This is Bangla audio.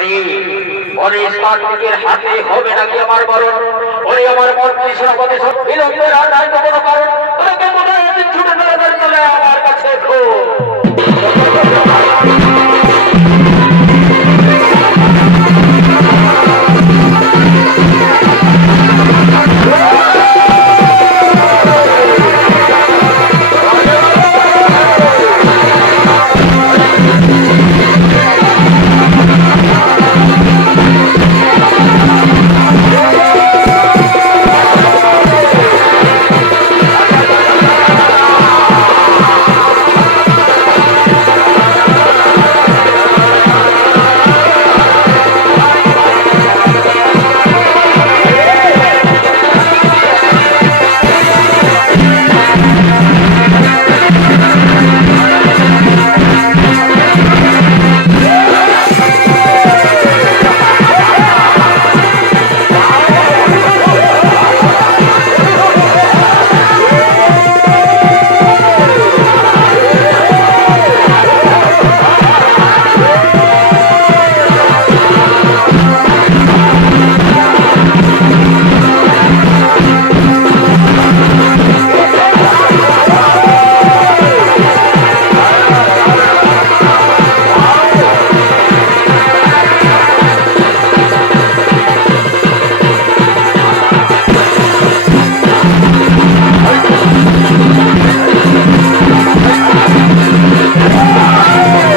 ওরে ওরে হবে নাকি আমার বরণ? ওরে আমার মন্ত্রী সভাপতি সব বিলম্বের আর কোনো কারণ? Oh, my God.